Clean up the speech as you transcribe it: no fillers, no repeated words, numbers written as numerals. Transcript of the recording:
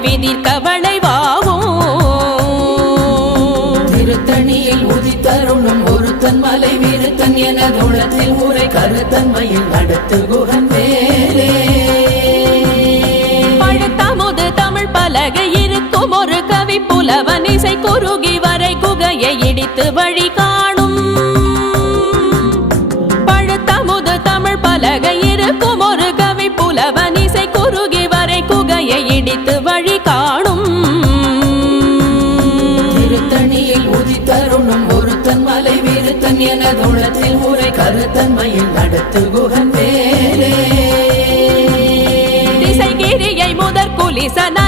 விதிர்க்க வளைவாகும். திருத்தணியில் உதித்தருளும் ஒருத்தன் மலை விருத்தன் என தோளத்தில் உரை கருத்தன்மையில் நடத்து குகன் மேலே. பழுத்தமுது தமிழ் பலகை இருக்கும் ஒரு கவி புலவன் இசை குறுகி வரை குகையை இடித்து வழி காணும். பழுத்தமுது தமிழ் பலகை இருக்கும் ஒரு கவி புலவன் இசை குறுகி வரை குகையை இடித்து வழி காணும். திருத்தணியில் உதித்தருளும் ஒருத்தன் மலை விருத்தன் என தோளத்தில் உரை கருத்தன்மையில் நடத்து குகன் மேலே. திசைகிரியை முதற் குலிசனர்